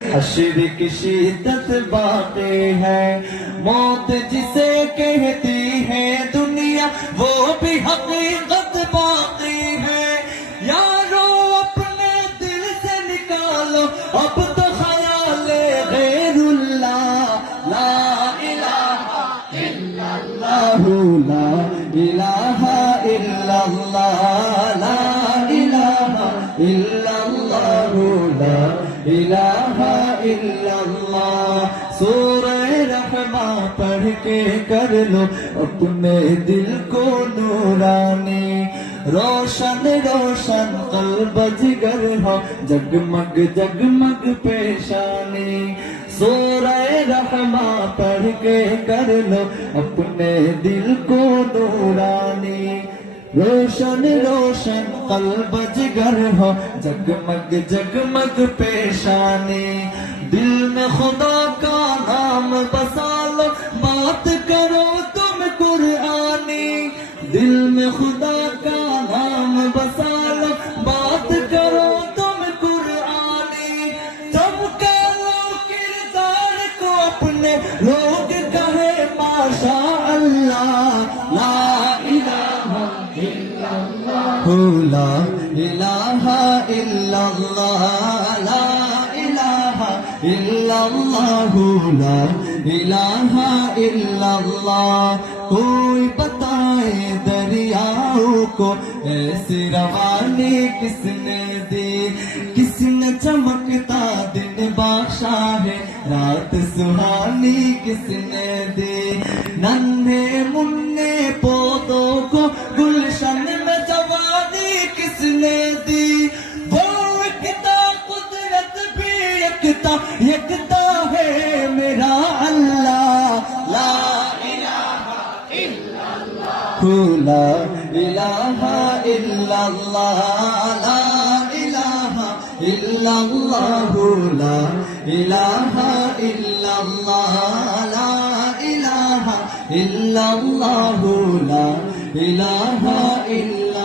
حشر کی شدت باقی ہے، موت جسے کہتی ہے دنیا وہ بھی حقیقت باقی ہے۔ یارو اپنے دل سے نکالو اب تو خیال غیر اللہ، لا الہ الا اللہ، لا الہ الا اللہ، لا الہ الا اللہ، لا الہ الا اللہ۔ سورہ رحماں پڑھ کے کر لو اپنے دل کو نورانی، روشن روشن قلب جگر ہو، جگمگ جگمگ پیشانی۔ سورہ رحماں پڑھ کے کر لو اپنے دل کو نورانی، روشن روشن قلب جگر ہو، جگمگ جگمگ پیشانی۔ دل میں خدا کا نام بسا لو، بات کرو تم قرآنی۔ دل میں خدا کا نام بسا لو، بات کرو تم قرآنی۔ چمکا لو کردار کو اپنے، لوگ کہے ماشاء اللہ، لا الہ الا اللہ، لا الہ الا اللہ، لا الہ الا اللہ، لا الہ الا اللہ۔ کوئی بتائے دریاؤں کو ایسی روانی کس نے دی، کس نے چمکتا دن بخشا ہے، رات سہانی کس نے دی۔ ننھے منھے پودوں کو گلشن میں جوانی کس نے دی، وہ یکتا قدرت بھی یکتا، یکتا ہے میرا اللہ، لا الہ الا اللہ، لا الہ الا اللہ، لا الہ الا اللہ، لا الہ الا اللہ، لا الہ الا اللہ، لا الہ الا